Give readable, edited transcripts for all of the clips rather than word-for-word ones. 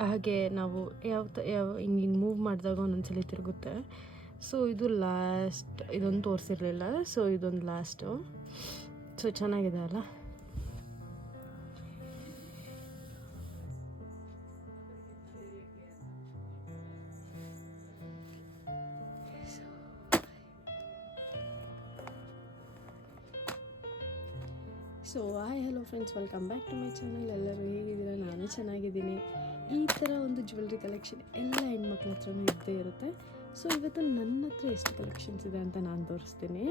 ಹಾಗೆ ನಾವು ಯಾವ ಹಿಂಗೆ ಮೂವ್ ಮಾಡಿದಾಗ ಒಂದೊಂದ್ಸಲಿ ತಿರುಗುತ್ತೆ. ಸೊ ಇದು ಲಾಸ್ಟ್, ಇದೊಂದು ತೋರಿಸಿರಲಿಲ್ಲ. ಸೊ ಇದೊಂದು ಲಾಸ್ಟು. ಸೊ ಚೆನ್ನಾಗಿದೆ ಅಲ್ಲ. So hi hello friends, welcome back to my channel. ಎಲ್ಲರೂ ಹೇಗಿದ್ದೀರಾ? ನಾನು ಚೆನ್ನಾಗಿದ್ದೀನಿ. ಈ ಥರ ಒಂದು ಜ್ಯುವೆಲ್ರಿ ಕಲೆಕ್ಷನ್ ಎಲ್ಲ ಹೆಣ್ಮಕ್ಳ ಹತ್ರನೂ ಇದ್ದೇ ಇರುತ್ತೆ. ಸೊ ಇವತ್ತು ನನ್ನ ಹತ್ರ ಎಷ್ಟು ಕಲೆಕ್ಷನ್ಸ್ ಇದೆ ಅಂತ ನಾನು ತೋರಿಸ್ತೀನಿ.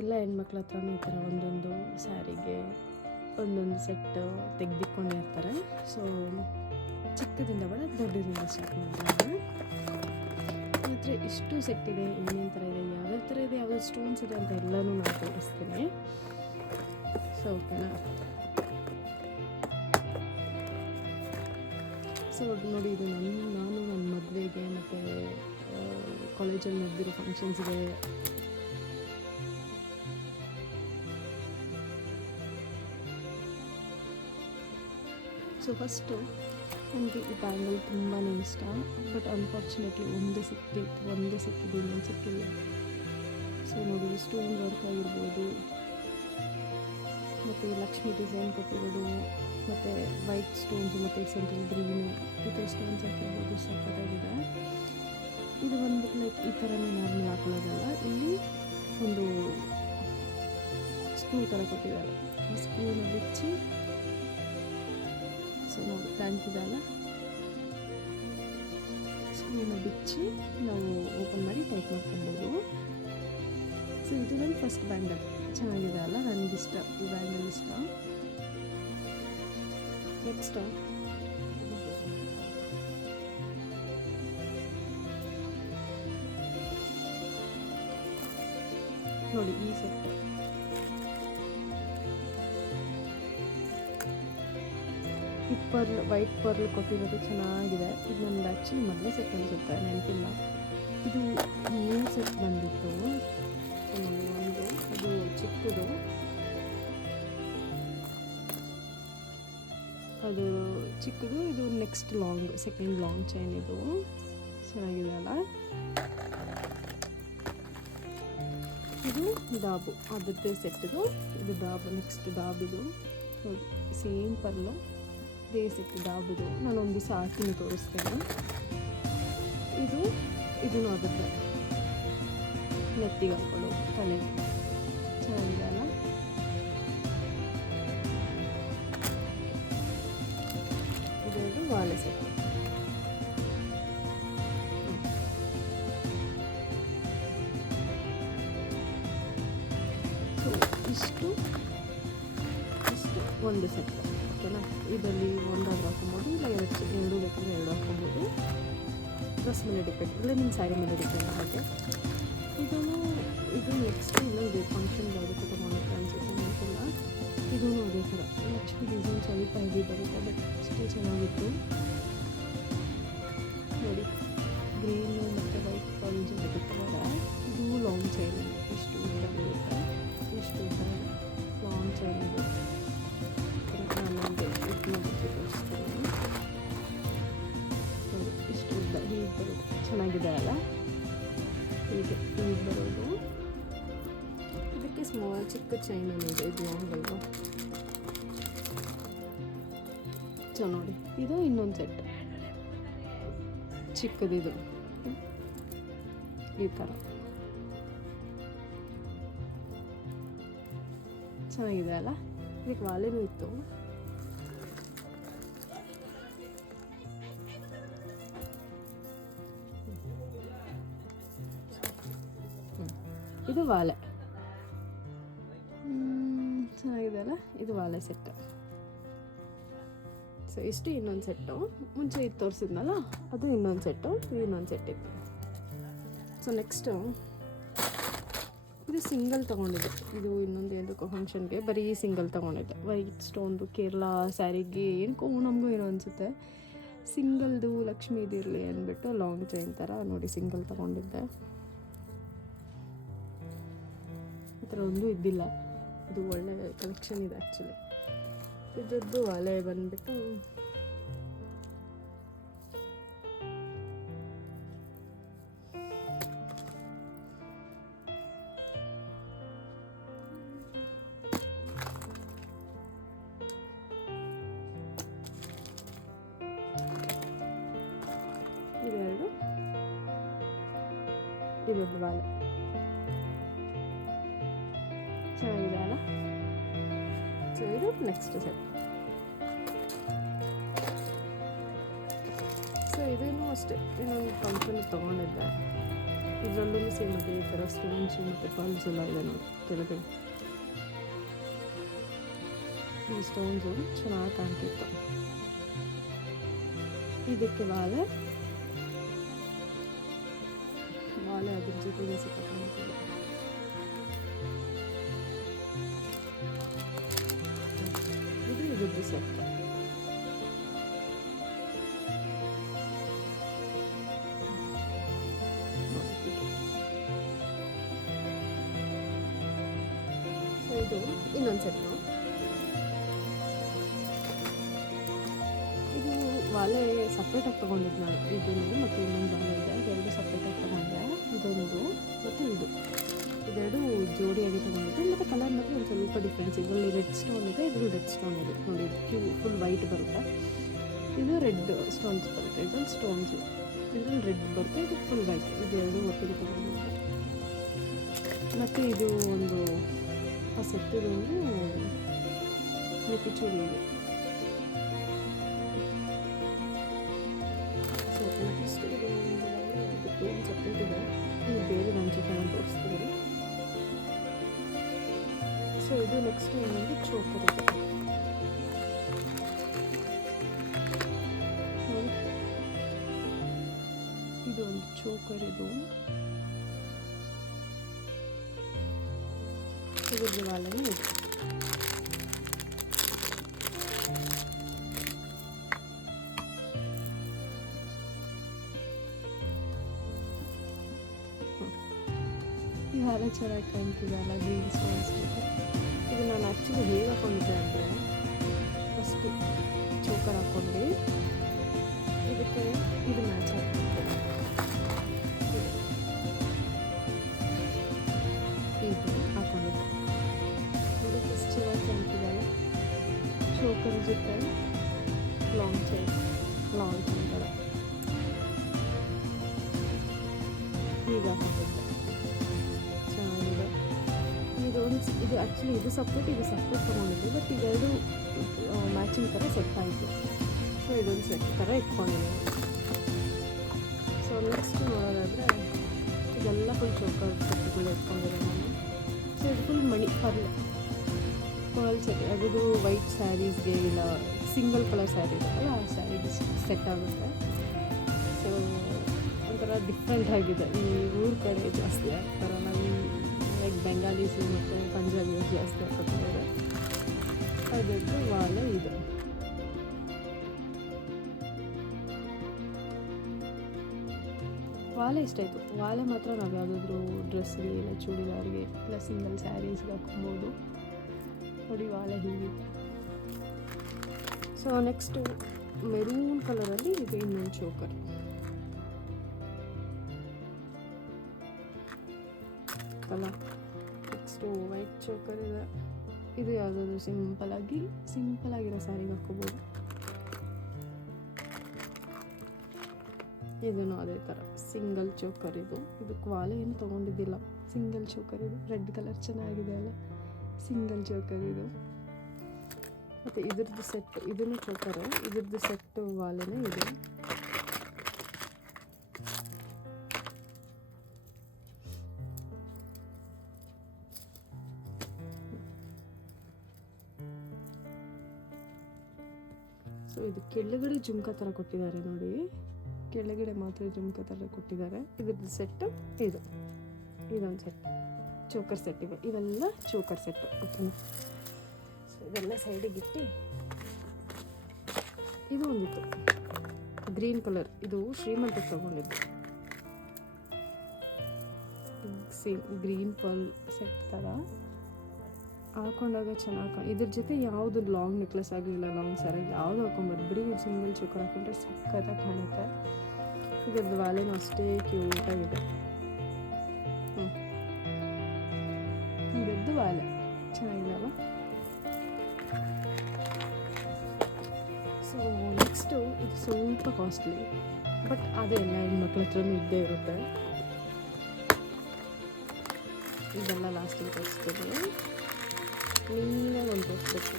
ಎಲ್ಲ ಹೆಣ್ಮಕ್ಳ ಹತ್ರನೂ ಈ ಥರ ಒಂದೊಂದು ಸ್ಯಾರಿಗೆ ಒಂದೊಂದು ಸೆಟ್ ತೆಗೆದಿಟ್ಕೊಂಡಿರ್ತಾರೆ. ಸೊ ಚಿಕ್ಕದಿಂದ ಬೇಡ, ದೊಡ್ಡದಿಂದ ಸ್ಟಾರ್ಟ್ ಮಾಡ್ತೀನಿ. ಹತ್ರ ಎಷ್ಟು ಸೆಟ್ ಇದೆ, ಏನೇನು ಥರ ಇದೆ, ಯಾವ್ಯಾವ ಥರ ಇದೆ, ಯಾವ್ಯಾವ ಸ್ಟೋನ್ಸ್ ಇದೆ ಅಂತ ಎಲ್ಲನೂ ನಾನು ತೋರಿಸ್ತೀನಿ. ಸೊ ಓಕೆನಾ? ಸೊ ನೋಡಿ, ಇದು ನಾನು ನನ್ನ ಮದುವೆಗೆ ಮತ್ತು ಕಾಲೇಜಲ್ಲಿ ನಡೆದಿರೋ ಫಂಕ್ಷನ್ಸ್ಗೆ ಸೊ ಫಸ್ಟು ನನಗೆ ಈ ಬ್ಯಾಂಗಲ್ ತುಂಬಾ ಇಷ್ಟ. ಬಟ್ ಅನ್ಫಾರ್ಚುನೇಟ್ಲಿ ಒಂದೇ ಸಿಕ್ಕಿದ್ದು ಇನ್ನೊಂದು ಸಿಕ್ಕಿಲ್ಲ. ಸೊ ನೋಡಿ, ಸ್ಟೋನ್ ವರ್ಕ್ ಆಗಿರ್ಬೋದು, ಮತ್ತು ಲಕ್ಷ್ಮಿ ಡಿಸೈನ್ ಕೊಟ್ಟಿರೋದು, ಮತ್ತು ವೈಟ್ ಸ್ಟೋನ್ಸು ಮತ್ತು ಸೆಂಟ್ರಲ್ ಗ್ರೀನು ಈ ಥರ ಸ್ಟೋನ್ಸ್ ಹಾಕಿರ್ಬೋದು. ಸಖತ್ತಾಗಿದೆ. ಇದು ಬಂದ್ಬಿಟ್ಟು ಲೈಕ್ ಈ ಥರನೇ ನಾರ್ಮಲ್ ಹಾಕೊಳ್ಳೋದಲ್ಲ, ಇಲ್ಲಿ ಒಂದು ಸ್ಕ್ರೂ ಥರ ಕೊಟ್ಟಿದ್ದಾರೆ. ಈ ಸ್ಕ್ರೂನ ಬಿಚ್ಚಿ, ಸೊ ನೋಡಿ ಕಾಣ್ತಿದೆ ಅಲ್ಲ, ಸ್ಕ್ರೂನ ಬಿಚ್ಚಿ ನಾವು ಓಪನ್ ಮಾಡಿ ಟೈಟ್ ಮಾಡ್ಕೊಬೋದು. ಸೊ ಇದು ನನ್ನ ಫಸ್ಟ್ ಬ್ಯಾಂಗಲ್. ಚೆನ್ನಾಗಿದೆ ಅಲ್ಲ, ನನಗಿಷ್ಟ, ಈ ಬ್ಯಾಂಗಲ್ ಇಷ್ಟ. ನೆಕ್ಸ್ಟ್ ನೋಡಿ ಈ ಸೆಟ್. ಈ ವೈಟ್ ಪರ್ಲ್ ಕೊಟ್ಟಿರೋದು ಚೆನ್ನಾಗಿದೆ. ಇದು ನನಗೆ ಆ್ಯಕ್ಚುಲಿ ಮೊದಲೇ ಸೆಟ್ ಅನಿಸುತ್ತೆ, ನೆನಪಿಲ್ಲ. ಇದು ನ್ಯೂ ಸೆಟ್ ಬಂದಿತ್ತು ಒಂದು, ಇದು ಚಿಕ್ಕದು, ಅದು ಚಿಕ್ಕದು. ಇದು ನೆಕ್ಸ್ಟ್ ಸೆಕೆಂಡ್ ಲಾಂಗ್ ಚೈನ್. ಇದು ಚೆನ್ನಾಗಿದೆ ಅಲ್ಲ. ಇದು ದಾಬು, ಅದರದ್ದೇ ಸೆಟ್. ಇದು ದಾಬು, ನೆಕ್ಸ್ಟ್ ದಾಬಿದು ನೋಡಿ, ಸೇಮ್ ಪರ್ಲು, ಇದೇ ಸೆಟ್ ದಾಬಿದು. ನಾನೊಂದು ದಿವಸ ಹಾಕಿನಿ, ತೋರಿಸ್ತೇನೆ. ಇದೂ ಆಗುತ್ತೆ, ನೆತ್ತಿಗೆ ಹಾಕೊಳ್ಳೋ ತಲೆಗೆ. ಚೆನ್ನಾಗಿದೆ ಅಲ್ಲ. ಇದೊಂದು ವಾಲೆ ಸೆಟ್. ಸೊ ಇಷ್ಟು ಒಂದು ಸೆಟ್. ಓಕೆನಾ? ಇದರಲ್ಲಿ ಒಂದಾದ್ರೂ ಹಾಕೊಬೋದು, ಇಲ್ಲ ಎರಡು ಬೇಕಾದ್ರೆ ಎರಡು ಹಾಕೊಬೋದು. ಡ್ರೆಸ್ ಮೇಲೆ ಡಿಪೆಂಡ್, ಇಲ್ಲ ನಿಮ್ಮ ಸ್ಯಾರಿ ಮೇಲೆ ಡಿಪೆಂಡ್ ಆಗುತ್ತೆ. ಇದು ನೆಕ್ಸ್ಟ್ ಇನ್ನೊಂದು ಫಂಕ್ಷನ್ಗೆ ಯಾವುದಕ್ಕೆ ತೊಗೊಂಡು ಅನಿಸುತ್ತೆ ನೆನಪಿಲ್ಲ. ಇದೂ ಅದೇ ಥರ ಲಕ್ಷ್ಮಿ ಡಿಸೈನ್ ಸ್ವಲ್ಪ ಹೆವಿ ಬರುತ್ತೆ, ಬಟ್ ಅಷ್ಟೇ ಚೆನ್ನಾಗಿತ್ತು ನೋಡಿ. ಗ್ರೀನು ಮತ್ತು ವೈಟ್ ಪರ್ಲ್ ಜೊತೆ ಕೊಟ್ಟಿದ್ದಾರೆ. ಇದು ಲಾಂಗ್ ಚೈನ್, ಇಷ್ಟು ಉದ್ದ ಬರುತ್ತೆ, ಇಷ್ಟು ಉದ್ದ ಲಾಂಗ್ ಚೈನ್. ಇದು ನಾನೊಂದು ತೋರಿಸ್ತೀನಿ ನೋಡಿ, ಇಷ್ಟು ಉದ್ದ ಹೀಗೆ ಬರುತ್ತೆ. ಚೆನ್ನಾಗಿದೆ ಅಲ್ಲ, ಹೀಗೆ ಬರೋದು. ಇದಕ್ಕೆ ಸ್ಮಾಲ್ ಚಿಕ್ಕ ಚೈನ್ ಅನ್ನೋದು, ಇದು ಲಾಂಗ್ ಅಲ್ವಾ. ಸೊ ನೋಡಿ, ಇದು ಇನ್ನೊಂದು ಸೆಟ್ ಚಿಕ್ಕದಿದು, ಈ ಥರ ಚೆನ್ನಾಗಿದೆ ಅಲ್ಲ. ಇದಕ್ಕೆ ವಾಲೆನೂ ಇತ್ತು. ಇದು ವಾಲೆ ಚೆನ್ನಾಗಿದೆ ಅಲ್ಲ. ಇದು ವಾಲೆ ಸೆಟ್. ಸೊ ಇಷ್ಟು ಇನ್ನೊಂದು ಸೆಟ್ಟು. ಮುಂಚೆ ಇದು ತೋರಿಸಿದ್ನಲ್ಲ, ಅದು ಇನ್ನೊಂದು ಸೆಟ್ಟು, ಇದು ಇನ್ನೊಂದು ಸೆಟ್ ಇತ್ತು. ಸೊ ನೆಕ್ಸ್ಟು ಇದು ಸಿಂಗಲ್ ತೊಗೊಂಡಿದ್ದೆ. ಇದು ಇನ್ನೊಂದು ಏನಕ್ಕೋ ಫಂಕ್ಷನ್ಗೆ ಬರೀ ಸಿಂಗಲ್ ತೊಗೊಂಡಿದ್ದೆ. ವೈಟ್ ಸ್ಟೋನ್ದು ಕೇರಳ ಸ್ಯಾರಿಗೆ ಏನಕ್ಕೋ ನಮಗೂ ಏನೋ ಅನಿಸುತ್ತೆ, ಸಿಂಗಲ್ದು ಲಕ್ಷ್ಮಿ ಇದಿರಲಿ ಅಂದ್ಬಿಟ್ಟು ಲಾಂಗ್ ಚೈನ್ ಥರ ನೋಡಿ ಸಿಂಗಲ್ ತೊಗೊಂಡಿದ್ದೆ. ಈ ಥರ ಒಂದು ಇದ್ದಿಲ್ಲ. ಇದು ಒಳ್ಳೆ ಕಲೆಕ್ಷನ್ ಇದೆ ಆ್ಯಕ್ಚುಲಿ. ಇದ್ರದ್ದು ವಾಲೆ ಬಂದುಬಿಟ್ಟು ಇದೊಂದು ವಾಲೆ ಚೆನ್ನಾಗಿದೆ ಅಲ್ಲ. ಸೊ ಇದು ನೆಕ್ಸ್ಟ್ ಸೆಟ್. ಸೊ ಇದೇನು ಅಷ್ಟೇ, ಇನ್ನೊಂದು ಫಂಕ್ಷನ್ ತೊಗೊಂಡಿದ್ದೆ. ಇದರಲ್ಲೂ ಸೇಮ್ ಅದೇ ಥರ ಸ್ಟೋನ್ಸು ಮತ್ತು ಪರ್ಲ್ಸ್ ಎಲ್ಲ ಇದೆ ನೋಡಿ ಕೆಳಗೆ. ಈ ಸ್ಟೋನ್ಸು ಚೆನ್ನಾಗಿ ಕಾಣ್ತಿತ್ತು. ಇದಕ್ಕೆ ವಾಲೆ ಅದ್ರ ಜೊತೆಗೆ ಸಿಕ್ಕಾಕೊಂಡಿದೆ. ಇದು ಇದ್ರದ್ದು ಸೆಟ್. ಸೊ ಇದು ಇನ್ನೊಂದು ಸೆಟ್. ಇದು ವಾಲೆ ಸಪ್ರೇಟಾಗಿ ತೊಗೊಂಡಿದ್ದು ನಾನು. ಇದನ್ನು ಮತ್ತು ಇನ್ನೊಂದು ವಾಲೆ ಇದೆ, ಇದೆರಡು ಸಪ್ರೇಟಾಗಿ ತೊಗೊಂಡೆ. ಇದೊಂದು ಮತ್ತು ಇದೆರಡು ಜೋಡಿಯಾಗಿ ತೊಗೊಂಡಿದ್ದು. ಮತ್ತು ಕಲರ್ ಮತ್ತು ಒಂದು ಸ್ವಲ್ಪ ಡಿಫ್ರೆನ್ಸ್. ಇದರಲ್ಲಿ ರೆಡ್ ಸ್ಟೋನ್ ಇದೆ, ಇದರಲ್ಲಿ ರೆಡ್ ಸ್ಟೋನ್ ಇದೆ ನೋಡಿ. ಫುಲ್ ವೈಟ್ ಬರುತ್ತೆ, ಇದು ರೆಡ್ ಸ್ಟೋನ್ಸ್ ಬರುತ್ತೆ. ಇದರಲ್ಲಿ ಸ್ಟೋನ್ಸು, ಇದರಲ್ಲಿ ರೆಡ್ ಬರುತ್ತೆ, ಇದು ಫುಲ್ ವೈಟ್. ಇದೆರಡು ಒಟ್ಟಿಗೆ ತೊಗೊಂಡಿದ್ದೆ. ಮತ್ತು ಇದು ಒಂದು ಆ ಸೆಟ್ಟಿದೊಂದು ನೆತ್ತಿ ಚೂಡಿ ಇದೆ. ಸೊ ಇಷ್ಟು ಏನು ಸಪ್ರೇಟ್ ಇದೆ. ಇದು ಬೇರೆ ರಂಜಿತ ತೋರಿಸ್ತೀವಿ. ಸೊ ಇದು ನೆಕ್ಸ್ಟ್ ಇನ್ನೊಂದು ಚೋಕರ್ ಇದೆ. ಇದು ಒಂದು ಚೋಕರ್. ಇದ್ರದ್ದು ವಾಲನೇ ಇದೆ. ಈ ಹಾರ ಚೆನ್ನಾಗಿ ಕಾಣ್ತಿದೆ ಅಲ್ಲ, ಗ್ರೀನ್ ಸ್ಟೋನ್ಸ್. ಇದು ನಾನು ಆ್ಯಕ್ಚುಲಿ ಹೇಗೆ ಹಾಕೊಂಡಿದ್ದೆ ಅಂದರೆ, ಫಸ್ಟು ಚೋಕರ್ ಹಾಕ್ಕೊಂಡು ಇದಕ್ಕೆ ಇದು ಮ್ಯಾಚ್ ಹಾಕ್ತಿದ್ದೆ. ಇದು ಹಾಕೊಂಡಿದ್ದೆ. ಇದಕ್ಕೆ ಎಷ್ಟು ಚೆನ್ನಾಗಿ ಕಾಣ್ತಿದೆ ಅಲ್ಲ, ಚೋಕರ್ ಜೊತೆ ಲಾಂಗ್ ಚೈನ್ ಥರ ಈಗ ಹಾಕೊಂಡಿದ್ದೆ. ಚೆನ್ನಾಗಿದೆ. ಇದು ಆ್ಯಕ್ಚುಲಿ ಇದು ಸಪ್ರೇಟ್ ತೊಗೊಂಡಿದ್ದು. ಬಟ್ ಇವೆರಡು ಮ್ಯಾಚಿಂಗ್ ಥರ ಸೆಟ್ ಆಯಿತು. ಸೊ ಇದೊಂದು ಸೆಟ್ ಥರ ಇಟ್ಕೊಂಡಿದ್ದೀನಿ. ಸೊ ನೆಕ್ಸ್ಟ್ ನೋಡೋದಾದರೆ ಇದೆಲ್ಲ ಫುಲ್ ಚೋಕರ್ ಸೆಟ್ಗಳು ಇಟ್ಕೊಂಡಿರೋ ನಾನು. ಸೊ ಇದು ಫುಲ್ ಮಣಿ ಪರ್ಲ್ ಸೆಟ್. ಅದು ವೈಟ್ ಸ್ಯಾರೀಸ್ಗೆ ಇಲ್ಲ ಸಿಂಗಲ್ ಕಲರ್ ಸ್ಯಾರಿ ಇರುತ್ತಲ್ಲ, ಆ ಸ್ಯಾರಿಗೆ ಸೆಟ್ ಆಗುತ್ತೆ. ಸೊ ಒಂಥರ ಡಿಫ್ರೆಂಟ್ ಆಗಿದೆ. ಈ ಊರ ಕಡೆ ಜಾಸ್ತಿ ಆಗ್ತಾರೆ, ನಾವು ಲೈಕ್ ಬೆಂಗಾಲೀಸು ಮತ್ತು ಪಂಜಾಬಿಯರು ಜಾಸ್ತಿ ಹಾಕೋತಾರೆ. ಅದರದ್ದು ವಾಲೆ ಇದು. ವಾಲೆ ಇಷ್ಟ ಆಯಿತು. ವಾಲೆ ಮಾತ್ರ ನಾವು ಯಾವುದಾದ್ರೂ ಡ್ರೆಸ್ಗೆ ಇಲ್ಲ ಚೂಡಿದಾರ್ಗೆ ಇಲ್ಲ ಸಿಂಗಲ್ ಸ್ಯಾರೀಸ್ಗೆ ಹಾಕ್ಬೋದು ನೋಡಿ. ವಾಲೆ ಹೀಗಿದೆ. ಸೊ ನೆಕ್ಸ್ಟು ಮೆರೂನ್ ಕಲರಲ್ಲಿ ಇದು ಇನ್ನೊಂದು ಚೋಕರ್. ನೆಕ್ಸ್ಟು ವೈಟ್ ಚೋಕರ್ ಇದೆ. ಇದು ಯಾವುದಾದ್ರು ಸಿಂಪಲ್ ಆಗಿರೋ ಸ್ಯಾರಿಗೆ ಹಾಕೋಬೋದು. ಇದನ್ನು ಅದೇ ಥರ ಸಿಂಗಲ್ ಚೋಕರ್. ಇದಕ್ಕೆ ವಾಲೆ ಏನು ತೊಗೊಂಡಿದ್ದಿಲ್ಲ, ಸಿಂಗಲ್ ಚೋಕರ್. ಇದು ರೆಡ್ ಕಲರ್ ಚೆನ್ನಾಗಿದೆ ಅಲ್ಲ, ಸಿಂಗಲ್ ಚೋಕರ್ ಇದು. ಮತ್ತು ಇದ್ರದ್ದು ಸೆಟ್, ಇದನ್ನು ಚೋಕರು, ಇದ್ರದ್ದು ಸೆಟ್ಟು ವಾಲೆನೇ ಇದೆ. ಸೊ ಇದು ಕೆಳಗಡೆ ಜುಮ್ಕ ಥರ ಕೊಟ್ಟಿದ್ದಾರೆ ನೋಡಿ, ಕೆಳಗಡೆ ಮಾತ್ರ ಜುಮ್ಕ ಥರ ಕೊಟ್ಟಿದ್ದಾರೆ. ಇದ್ರದ್ದು ಸೆಟ್ಟು ಇದೊಂದು ಸೆಟ್ ಚೋಕರ್ ಸೆಟ್. ಇವೆಲ್ಲ ಚೋಕರ್ ಸೆಟ್ಟು. ಓಕೆನಾ? ಸೊ ಇದೆಲ್ಲ ಸೈಡಿಗೆ ಇಟ್ಟು ಇದು ಒಂದಿತ್ತು ಗ್ರೀನ್ ಕಲರ್. ಇದು ಶ್ರೀಮಂತಕ್ಕೆ ತೊಗೊಂಡಿದ್ದು. ಸೇಮ್ ಗ್ರೀನ್ ಪರ್ಲ್ ಸೆಟ್ ಥರ ಹಾಕೊಂಡಾಗ ಚೆನ್ನಾಗಿ. ಇದ್ರ ಜೊತೆ ಯಾವುದು ಲಾಂಗ್ ನೆಕ್ಲೆಸ್ ಆಗಲಿಲ್ಲ, ಲಾಂಗ್ ಸರ ಯಾವುದು ಹಾಕೊಂಬಾರ್ದು, ಬಿಡಿ ಸಿಂಗಲ್ ಚೋಕರ್ ಹಾಕೊಂಡ್ರೆ ಸಕ್ಕತ್ತಾಗಿ ಕಾಣುತ್ತೆ. ಇದ್ರದ್ದು ವಾಲೆನೂ ಅಷ್ಟೇ ಕ್ಯೂಟಾಗಿದೆ. ಇದ್ರದ್ದು ವಾಲೆ ಚೆನ್ನಾಗಿದೆಯಲ್ಲ. ಸೊ ನೆಕ್ಸ್ಟು ಇದು ಸ್ವಲ್ಪ ಕಾಸ್ಟ್ಲಿ, ಬಟ್ ಅದೇ ಎಲ್ಲ ಹೆಣ್ಮಕ್ಳ ಹತ್ರನೂ ಇದ್ದೇ ಇರುತ್ತೆ. ಇದೆಲ್ಲ ಲಾಸ್ಟಿಗೆ ತೋರಿಸ್ತೀನಿ. ಕ್ಲೀನಾಗಿ ಒಂದು ತೋರಿಸ್ಬೇಕು.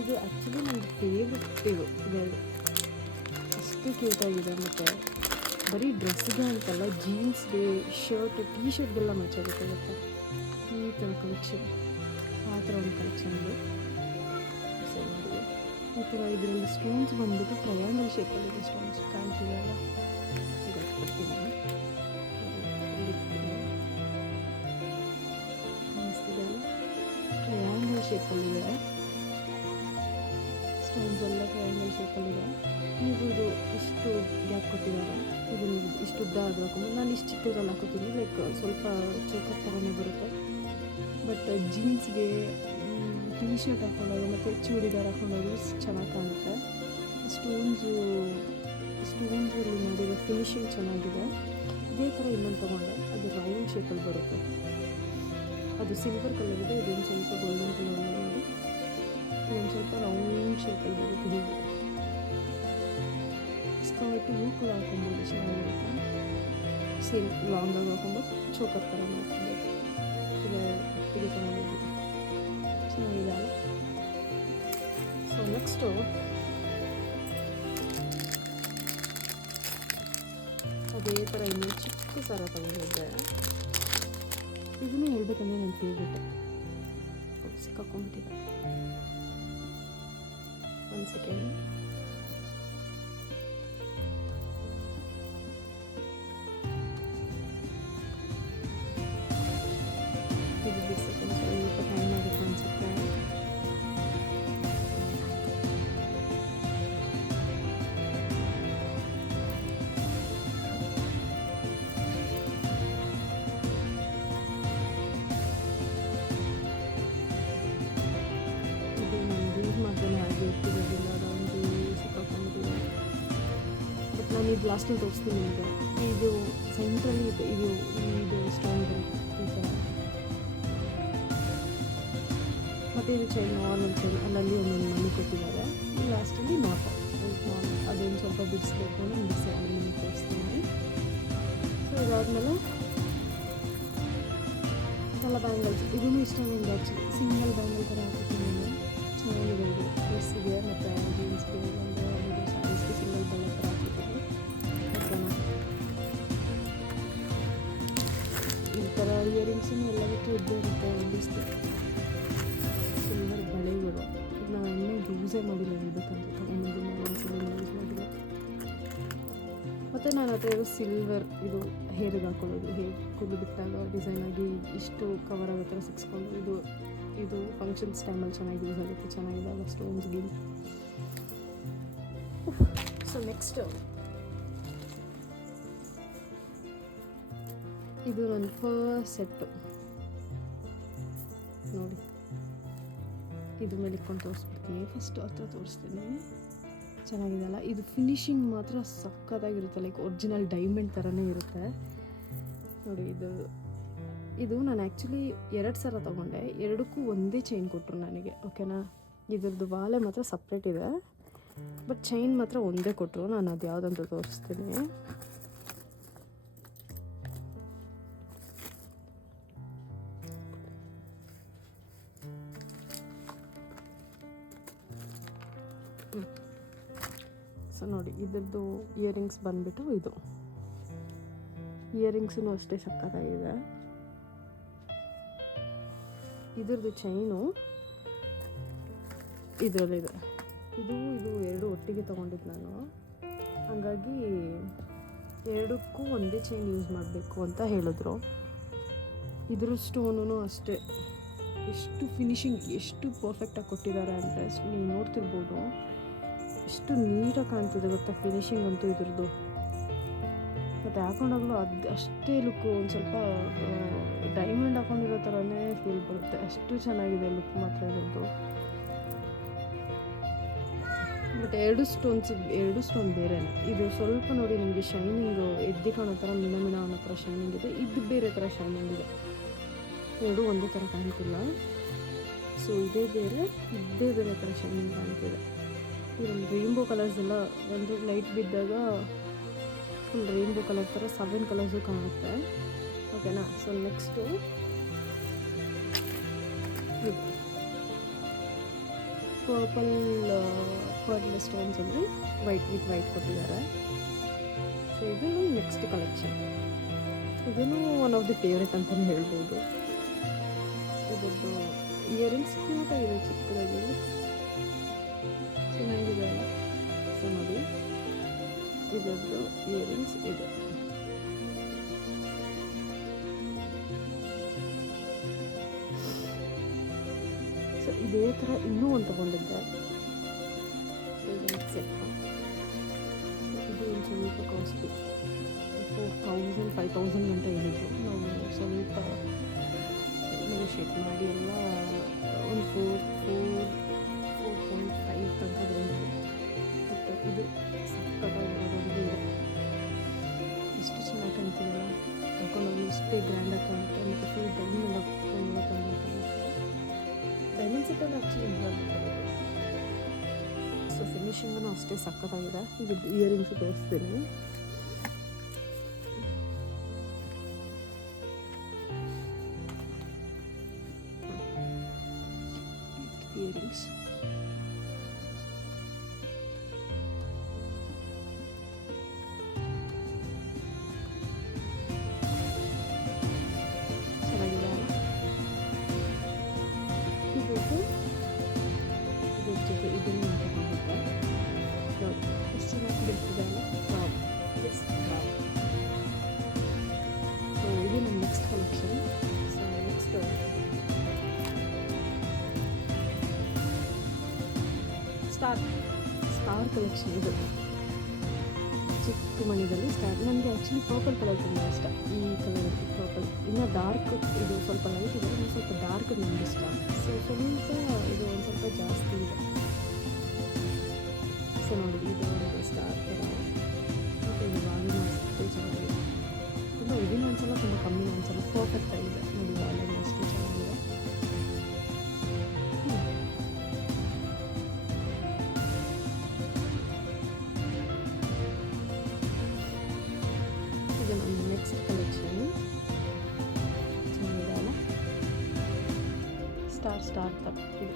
ಇದು ಆ್ಯಕ್ಚುಲಿ ನನ್ನ ಫೇವ್ರೆಟ್ ಇದೆರಡು ಅಷ್ಟು ಕ್ಯೂಟಾಗಿದೆ. ಮತ್ತು ಬರೀ ಡ್ರೆಸ್ಗೆ ಅಂತಲ್ಲ, ಜೀನ್ಸ್ಗೆ, ಶರ್ಟ್, ಟೀ ಶರ್ಟ್ಗೆಲ್ಲ ಮ್ಯಾಚ್ ಆಗುತ್ತೆ ಗೊತ್ತಾ ಈ ಥರ ಕಲೆಕ್ಷನ್. ಆ ಥರ ಒಂದು ಕಲೆಕ್ಷನ್ ಇದೆ. ಸೊ ನೋಡಿ ಈ ಥರ ಇದರಲ್ಲಿ ಸ್ಟೋನ್ಸ್ ಬಂದುಬಿಟ್ಟು ಟ್ರಯಾಂಗಲ್ ಶೇಪಲ್ಲಿದೆ. ಸ್ಟೋನ್ಸ್ ಕಾಣ್ತಿದೆಯಲ್ಲ, ಇದು ಕೊಡ್ತೀನಿ ಕಾಣಿಸ್ತಿದೆಯಲ್ಲ, ಟ್ರಯಾಂಗಲ್ ಶೇಪಲ್ಲಿದೆ. ಸ್ಟೋನ್ಸ್ ಎಲ್ಲ ಟ್ರಯಾಂಗಲ್ ಶೇಪಲ್ಲಿದೆ. ನೀವು ಇದು ಇಷ್ಟು ಗ್ಯಾಪ್ ಕೊಟ್ಟಿದ್ದಾರೆ, ಇದು ನೀವು ಇಷ್ಟು ಉದ್ದ ಆಗಬೇಕು. ನಾನು ಇಷ್ಟು ಚಿಕ್ಕದ್ರಲ್ಲಿ ಹಾಕೋತೀನಿ, ಲೈಕ್ ಸ್ವಲ್ಪ ಚೋಕರ್ ಥರನೇ ಬರುತ್ತೆ. ಬಟ್ ಜೀನ್ಸ್ಗೆ, ಟೀ ಶರ್ಟ್ ಹಾಕ್ಕೊಂಡೋದು ಮತ್ತು ಚೂಡಿದಾರ್ ಹಾಕ್ಕೊಂಡೋದು ಚೆನ್ನಾಗಿ ಕಾಣುತ್ತೆ. ಸ್ಟೋನ್ಸಲ್ಲಿ ನೋಡಿರೋ ಫಿನಿಶಿಂಗ್ ಚೆನ್ನಾಗಿದೆ. ಇದೇ ಥರ ಇನ್ನೊಂದು ತೊಗೊಂಡೆ, ಅದು ರೌಂಡ್ ಶೇಪಲ್ಲಿ ಬರುತ್ತೆ. ಅದು ಸಿಲ್ವರ್ ಕಲರ್ ಇದೆ, ಇದೊಂದು ಸ್ವಲ್ಪ ಗೋಲ್ಡನ್ ಕಲರ್ ನೋಡಿ, ಇದೊಂದು ಸ್ವಲ್ಪ ರೌಂಡ್ ಶೇಪಲ್ಲಿ ಬರುತ್ತೆ. ಹೀಗೆ ಸ್ಕರ್ಟ್ ಹೂ ಕೂಡ ಹಾಕೊಬೋದು, ಚೆನ್ನಾಗಿರುತ್ತೆ. ಸೇಮ್ ಲಾಂಗಾಗಿ ಹಾಕೊಬೋದು, ಚೋಕರ್ ಥರ ಮಾಡ್ಕೊಬೋದು. ಇದು ಚೆನ್ನಾಗಿದೆ ಅಲ್ಲ. ಸೊ ನೆಕ್ಸ್ಟು ಅದೇ ಥರ ಇನ್ನೊಂದು ಚಿಕ್ಕ ಸರ ತಗೊಂಡಿದ್ದೆ. ಇದನ್ನು ಹೇಳ್ಬೇಕಂದ್ರೆ ನನ್ನ ಫೇವ್ರೆಟ್. ಸಿಕ್ಕಾಕೊಂಡ್ಬಿಟ್ಟಿದೆ. ಒಂದು ಸೆಕೆಂಡ್. ಇದು ಬಿಡ್ಸಕ್ಕೆ ಸ್ವಲ್ಪ ಟೈಮ್ ಆಗುತ್ತೆ ಅನಿಸುತ್ತೆ. ಬಟ್ ನಾನು ಇದು ಲಾಸ್ಟಿಗೆ ತೋರಿಸ್ತೀನಿ ನಿಮಗೆ. ಇದು ಸೆಂಟ್ರಲ್ಲಿ ಇದು ಸ್ಟೋನ್ ಬರುತ್ತೆ ಈ ಥರ. ಮತ್ತು ಇದು ಚೈನ್, ನಾರ್ಮಲ್ ಚೈನ್, ಅಲ್ಲಲ್ಲಿ ಒಂದೊಂದು ಮನೆ ಕೊಟ್ಟಿದ್ದಾರೆ. ಲಾಸ್ಟಲ್ಲಿ ನಾರ್ಮಲ್ ಅದೊಂದು ಸ್ವಲ್ಪ ಬಿಡಿಸ್ಬೇಕು ಅಂದರೆ ಬಿಡಿಸಿ ನಿಮಗೆ ತೋರಿಸ್ತೀನಿ. ಸೊ ಇದಾದಮೇಲೆ ಎಲ್ಲ ಬ್ಯಾಂಗಲ್ಸ್. ಇದೂ ಇಷ್ಟ ನನಗೆ ಆ್ಯಕ್ಚುಲಿ. ಸಿಂಗಲ್ ಬ್ಯಾಂಗಲ್ ಥರ ಹಾಕೋತೀನಿ ನಾನು. ಚೆನ್ನಾಗಿದೆ ಇದು ಡ್ರೆಸ್ಸಿಗೆ ಮತ್ತು ಜೀನ್ಸ್ಗೆ, ಒಂದು ಸ್ಯಾರೀಸ್ಗೆ ಸಿಂಗಲ್ ಬ್ಯಾಂಗಲ್ ಥರ ಹಾಕಿದ್ದೀನಿ. ಓಕೆನಾ. ಈ ಥರ ಇಯರಿಂಗ್ಸೂ ಎಲ್ಲದಕ್ಕೂ ಇದ್ದೇ ಇರುತ್ತೆ. ಬಿಡಿಸ್ತೀವಿ ಸಿಲ್ವರ್ ಬಳೆಗಳು. ಇದು ನಾವು ಇನ್ನೂ ಯೂಸೇ ಮಾಡಿಲ್ಲ, ಹೇಳ್ಬೇಕಂತ ತಗೊಂಡಿದ್ದೀನಿ. ಒಂದ್ಸಲ ಯೂಸ್ ಮಾಡಿಲ್ಲ. ಮತ್ತು ನನ್ನ ಹತ್ರ ಇರೋ ಸಿಲ್ವರ್ ಇದು ಹೇರಿಗೆ ಹಾಕೊಳ್ಳೋದು, ಹೇಗೆ ಕೂದಲು ಬಿಟ್ಟಾಗ ಡಿಸೈನಾಗಿ ಇಷ್ಟು ಕವರ್ ಆಗೋ ಥರ ಸಿಕ್ಸ್ಕೊಂಡು, ಇದು ಫಂಕ್ಷನ್ಸ್ ಟೈಮಲ್ಲಿ ಚೆನ್ನಾಗಿ ಯೂಸ್ ಆಗುತ್ತೆ. ಚೆನ್ನಾಗಿದೆ ಅಲ್ಲ ಸ್ಟೋನ್ಸ್ಗೆ. ಸೊ ನೆಕ್ಸ್ಟ್ ಇದು ನನ್ನ ಫಸ್ಟ್ ಸೆಟ್ಟು ನೋಡಿ. ಇದು ಮೇಲೆ ಇಟ್ಕೊಂಡು ತೋರಿಸ್ಬಿಡ್ತೀನಿ. ಫಸ್ಟ್ ಹತ್ರ ತೋರಿಸ್ತೀನಿ. ಚೆನ್ನಾಗಿದೆ ಅಲ್ಲ. ಇದು ಫಿನಿಶಿಂಗ್ ಮಾತ್ರ ಸಕ್ಕತ್ತಾಗಿರುತ್ತೆ, ಲೈಕ್ ಒರಿಜಿನಲ್ ಡೈಮಂಡ್ ಥರನೇ ಇರುತ್ತೆ ನೋಡಿ. ಇದು ನಾನು ಆ್ಯಕ್ಚುಲಿ 2 ಸಲ ತೊಗೊಂಡೆ. ಎರಡಕ್ಕೂ ಒಂದೇ ಚೈನ್ ಕೊಟ್ಟರು ನನಗೆ. ಓಕೆನಾ. ಇದ್ರದ್ದು ಬಾಲೆ ಮಾತ್ರ ಸಪ್ರೇಟ್ ಇದೆ, ಬಟ್ ಚೈನ್ ಮಾತ್ರ ಒಂದೇ ಕೊಟ್ಟರು. ನಾನು ಅದು ಯಾವುದಂತ ತೋರಿಸ್ತೀನಿ. ಸೊ ನೋಡಿ, ಇದ್ರದ್ದು ಇಯರಿಂಗ್ಸ್ ಬಂದುಬಿಟ್ಟು ಇದು. ಇಯರಿಂಗ್ಸೂ ಅಷ್ಟೇ ಸಕ್ಕತ್ತಾಗಿದೆ. ಇದ್ರದ್ದು ಚೈನು ಇದರಲ್ಲಿದೆ. ಇದು ಎರಡು ಒಟ್ಟಿಗೆ ತೊಗೊಂಡಿದ್ದು ನಾನು. ಹಾಗಾಗಿ ಎರಡಕ್ಕೂ ಒಂದೇ ಚೈನ್ ಯೂಸ್ ಮಾಡಬೇಕು ಅಂತ ಹೇಳಿದ್ರು. ಇದ್ರ ಸ್ಟೋನು ಅಷ್ಟೇ ಎಷ್ಟು ಫಿನಿಶಿಂಗ್, ಎಷ್ಟು ಪರ್ಫೆಕ್ಟಾಗಿ ಕೊಟ್ಟಿದ್ದಾರೆ ಅಂದರೆ ನೀವು ನೋಡ್ತಿರ್ಬೋದು. ಎಷ್ಟು ನೀಟಾಗಿ ಕಾಣ್ತಿದೆ ಗೊತ್ತಾ ಫಿನಿಶಿಂಗ್ ಅಂತೂ ಇದ್ರದ್ದು. ಮತ್ತು ಹಾಕೊಂಡಾಗಲೂ ಅಷ್ಟೇ ಲುಕ್ಕು, ಒಂದು ಸ್ವಲ್ಪ ಡೈಮಂಡ್ ಹಾಕೊಂಡಿರೋ ಥರನೇ ಫೀಲ್ ಬರುತ್ತೆ. ಅಷ್ಟು ಚೆನ್ನಾಗಿದೆ ಲುಕ್ ಮಾತ್ರ ಇದ್ರದ್ದು. ಬಟ್ ಎರಡು ಸ್ಟೋನ್ ಬೇರೆನೇ. ಇದು ಸ್ವಲ್ಪ ನೋಡಿ ನಿಮಗೆ ಶೈನಿಂಗು ಎದ್ದು ಕಾಣೋ ಥರ, ಮಿಣ ಅನ್ನೋ ಥರ ಶೈನಿಂಗ್ ಇದೆ. ಇದು ಬೇರೆ ಥರ ಶೈನಿಂಗ್ ಇದೆ. ಎರಡೂ ಒಂದೇ ಥರ ಕಾಣ್ತಿಲ್ಲ. ಸೊ ಇದೇ ಬೇರೆ ಥರ ಶೈನಿಂಗ್ ಕಾಣ್ತಿದೆ. ಇದೊಂದು ರೈನ್ಬೋ ಕಲರ್ಸ್ ಎಲ್ಲ ಒಂದು ಲೈಟ್ ಬಿದ್ದಾಗ ಫುಲ್ ರೈನ್ಬೋ ಕಲರ್ ಥರ 7 ಕಲರ್ಸು ಕಾಣುತ್ತೆ. ಓಕೆನಾ. ಸೊ ನೆಕ್ಸ್ಟು ಪರ್ಲ್ ಸ್ಟೋನ್ಸ್ ಅಂದರೆ ವೈಟ್ ವಿತ್ ವೈಟ್ ಕೊಟ್ಟಿದ್ದಾರೆ. ಸೊ ಇದು ನೆಕ್ಸ್ಟ್ ಕಲೆಕ್ಷನ್. ಇದೂ ಒನ್ ಆಫ್ ದಿ ಫೇವ್ರೆಟ್ ಅಂತಲೇ ಹೇಳ್ಬೋದು. ಇದರದ್ದು ಇಯರಿಂಗ್ಸ್ ಕ್ಯೂಟಾಗಿದೆ, ಚಿಕ್ಕದಾಗಿ ಚೆನ್ನಾಗಿದೆ ಅಲ್ಲ. ಸೊ ನೋಡಿ, ಇದರದ್ದು ಇಯರಿಂಗ್ಸ್ ಇದೆ. ಸೊ ಇದೇ ಥರ ಇನ್ನೂ ಒಂದು ತೊಗೊಂಡಿದ್ದೆ. ಸೊ ಇದನ್ನು ಸೆಟ್. ಇದು ಒಂದು ಸ್ವಲ್ಪ ಕಾಸ್ಟ್ಲಿ, 4000 5000 ಗಂಟೆ ಹೇಳಿದ್ರು. ನಾವು ಸ್ವಲ್ಪ ನೆಗೋಷಿಯೇಟ್ ಮಾಡಿ ಎಲ್ಲ ಒಂದು 4.5 ತನಕ ಬಂದಿದೆ. ಬಟ್ ಇದು ಸಕ್ಕತ್ತಾಗಿರೋದೊಂದು ಇದೆ. ಎಷ್ಟು ಚೆನ್ನಾಗಿ ಕಾಣ್ತಿದೆಯಲ್ಲ, ತಗೊಂಡೋಗಿ ಇಷ್ಟೇ ಗ್ರ್ಯಾಂಡಾಗಿ ಕಾಣುತ್ತೆ. ಮತ್ತು ಫುಲ್ ಡೈಮಂಡ್ ಕಾಣುತ್ತೆ. ಡೈಮಂಡ್ ಸೆಟ್ಟಲ್ಲಿ ಆ್ಯಕ್ಚುಲಿ ಸೊ ಫಿನಿಶಿಂಗೂ ಅಷ್ಟೇ ಸಕ್ಕತ್ತಾಗಿದೆ. ಇದು ಇಯರಿಂಗ್ಸ್ ತೋರಿಸ್ತೀನಿ. ಇಯರಿಂಗ್ಸ್ ಚೆನ್ನಾಗಿದೆ. ಇದ್ರ ಜೊತೆ ಇದನ್ನು ಮಾತಾಡುತ್ತೆ. ಎಷ್ಟು ಚೆನ್ನಾಗಿ ಬಿಡ್ತಿದೆ ಅಲ್ಲ. ಸೊ ಇದು ನಮ್ಮ next collection. So next star collection. ಇದು ಚಿಕ್ಕ ಮಣಿದಲ್ಲಿ ಸ್ಟಾರ್. ನನಗೆ ಆ್ಯಕ್ಚುಲಿ ಪರ್ಪಲ್ ಕಲರ್ ತುಂಬ ಇಷ್ಟ. ಈ ಕಲರ್ ಪರ್ಪಲ್ ಇನ್ನೂ ಡಾರ್ಕ್, ಇದು ಸ್ವಲ್ಪ ಲೈಟ್ ಇದೆ, ಇನ್ನೂ ಸ್ವಲ್ಪ ಡಾರ್ಕ್ ನನಗೆ ಇಷ್ಟ. ಸೊ ಸ್ವಲ್ಪ ಇದು ಒಂದು ಸ್ವಲ್ಪ ಜಾಸ್ತಿ ಇದೆ. ಸೊ ನೋಡಿ, ಇದು ಒಂದು ಸ್ಟಾರ್ ಥರ. ಮತ್ತು ಇದು ಬಾಗಿನ ಅಷ್ಟೇ ಚೆನ್ನಾಗಿದೆ. ತುಂಬ ಇದನ್ನು ಒಂದ್ಸಲ ತುಂಬ ಕಮ್ಮಿ, ಒಂದ್ಸಲ ಪರ್ಫೆಕ್ಟ್ ಆಗಿದೆ. ನೋಡಿ, ಬಾಗಿನ ಅಷ್ಟೇ ಚೆನ್ನಾಗಿದೆ. ಇದು ನಮ್ಮ ನೆಕ್ಸ್ಟ್ ಕಲೆಕ್ಷನ್. ಚೆನ್ನಾಗಿದೆ ಅಲ್ಲ. ಸ್ಟಾರ್ ತಪ್ಪಿದೆ.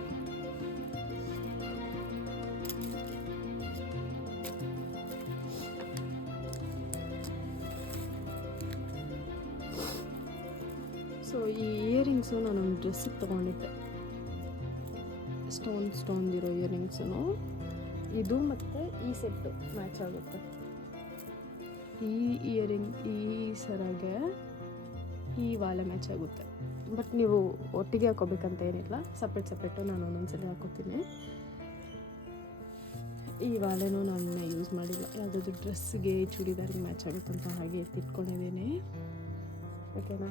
ಸೊ ಈ ಇಯರಿಂಗ್ಸು ನಾನೊಂದು ಡ್ರೆಸ್ಸಿಗೆ ತೊಗೊಂಡಿದ್ದೆ. ಸ್ಟೋನ್ ಇರೋ ಇಯರಿಂಗ್ಸು. ಇದು ಮತ್ತು ಈ ಸೆಟ್ಟು ಮ್ಯಾಚ್ ಆಗುತ್ತೆ. ಈ ಇಯರಿಂಗ್, ಈ ಸರಗೆ ಈ ವಾಲೆ ಮ್ಯಾಚ್ ಆಗುತ್ತೆ. ಬಟ್ ನೀವು ಒಟ್ಟಿಗೆ ಹಾಕೋಬೇಕಂತ ಏನಿಲ್ಲ, ಸಪ್ರೇಟು ನಾನು ಒಂದೊಂದ್ಸಲ ಹಾಕೋತೀನಿ. ಈ ವಾಲೆನೂ ನಾನು ಯೂಸ್ ಮಾಡಿಲ್ಲ. ಯಾವುದಾದ್ರು ಡ್ರೆಸ್ಗೆ ಚೂಡಿದಾರಿಗೆ ಮ್ಯಾಚ್ ಆಗುತ್ತಂತ ಹಾಗೆ ಎತ್ತಿಟ್ಕೊಂಡಿದ್ದೀನಿ. ಓಕೆನಾ.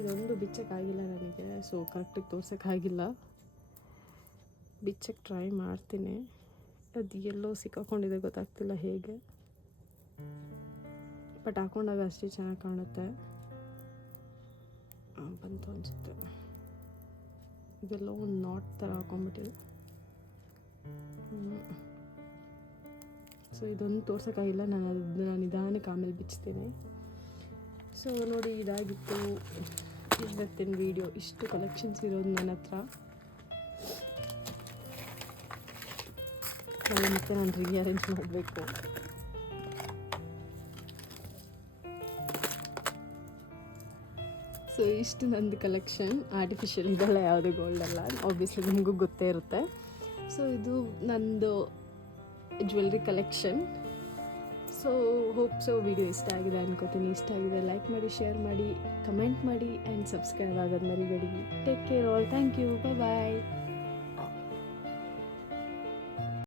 ಇದೊಂದು ಬಿಚ್ಚಕ್ಕಾಗಿಲ್ಲ ನನಗೆ, ಸೊ ಕರೆಕ್ಟಾಗಿ ತೋರ್ಸೋಕ್ಕಾಗಿಲ್ಲ. ಬಿಚ್ಚಕ್ಕೆ ಟ್ರೈ ಮಾಡ್ತೀನಿ. ಅದು ಎಲ್ಲೋ ಸಿಕ್ಕಾಕೊಂಡಿದೆ, ಗೊತ್ತಾಗ್ತಿಲ್ಲ ಹೇಗೆ. ಬಟ್ ಹಾಕೊಂಡಾಗ ಅಷ್ಟೇ ಚೆನ್ನಾಗಿ ಕಾಣುತ್ತೆ. ಬಂತು ಅನಿಸುತ್ತೆ. ಇದೆಲ್ಲ ಒಂದು ನಾಟ್ ಥರ ಹಾಕೊಂಡ್ಬಿಟ್ಟಿದೆ. ಸೊ ಇದೊಂದು ತೋರ್ಸೋಕ್ಕಾಗಿಲ್ಲ. ನಾನು ನಿಧಾನಕ್ಕೆ ಆಮೇಲೆ ಬಿಚ್ತೀನಿ. ಸೊ ನೋಡಿ, ಇದಾಗಿತ್ತು ಇವತ್ತಿನ ವೀಡಿಯೋ. ಇಷ್ಟು ಕಲೆಕ್ಷನ್ಸ್ ಇರೋದು ನನ್ನ ಹತ್ರ. ಮತ್ತೆ ನಾನು ರೀಅರೇಂಜ್ ಮಾಡಬೇಕು. ಸೊ ಇಷ್ಟು ನಂದು ಕಲೆಕ್ಷನ್. ಆರ್ಟಿಫಿಷಿಯಲ್ ಇದೆಲ್ಲ, ಯಾವುದೇ ಗೋಲ್ಡ್ ಅಲ್ಲ, ಆಬ್ವಿಯಸ್ಲಿ ನಿಮಗೂ ಗೊತ್ತೇ ಇರುತ್ತೆ. ಸೊ ಇದು ನಂದು jewellery collection. So hope so video ಇಷ್ಟ ಆಗಿದೆ ಅನ್ಕೋತೀನಿ. ಇಷ್ಟ ಆಗಿದೆ ಲೈಕ್ ಮಾಡಿ, ಶೇರ್ ಮಾಡಿ, ಕಮೆಂಟ್ ಮಾಡಿ ಆ್ಯಂಡ್ ಸಬ್ಸ್ಕ್ರೈಬ್ ಆಗೋದು ಮರಿಬೇಡಿ. Take care all. Thank you. Bye.